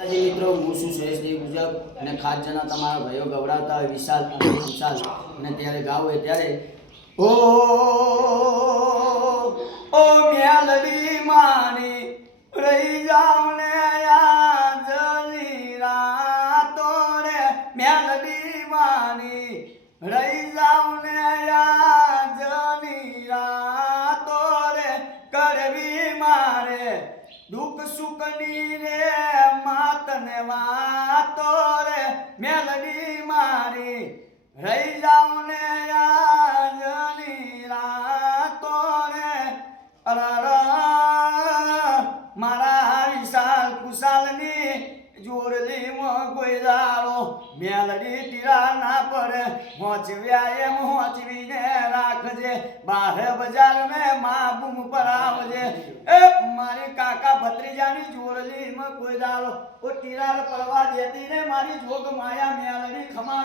મિત્રો હું છું સુરેશદેવ ગુજબ અને ખાસ જણા તમારા ભાઈઓ ગવડાવતા હોય વિશાલ અને વિશાલ અને ત્યારે ગાવ હોય ત્યારે ઓ મેલડી માની રહી જાવ ને આજની રાતો રે મેલડી માની રહી જાવ ને આજની રાતો રે કરવી મારે દુઃખ સુખની રે માતને વાતો રે મેલડી મારી રહી જાવ ને આજની રાતો રે મારા વિશાલ કુશાલની જોડલીમાં કોઈ દાડો મેલડી ટીરા ના પડે હોંચવ્યા એમ હોંચવીને રાખજે બાર બજાર મેં મા બૂમ પરાવજે એ મારી કાકા ભત્રીજાની જોડલીમાં કોઈ દાડો ઓ ટીરાર પડવા દેતી ને મારી જોગ માયા મેલડી ખમા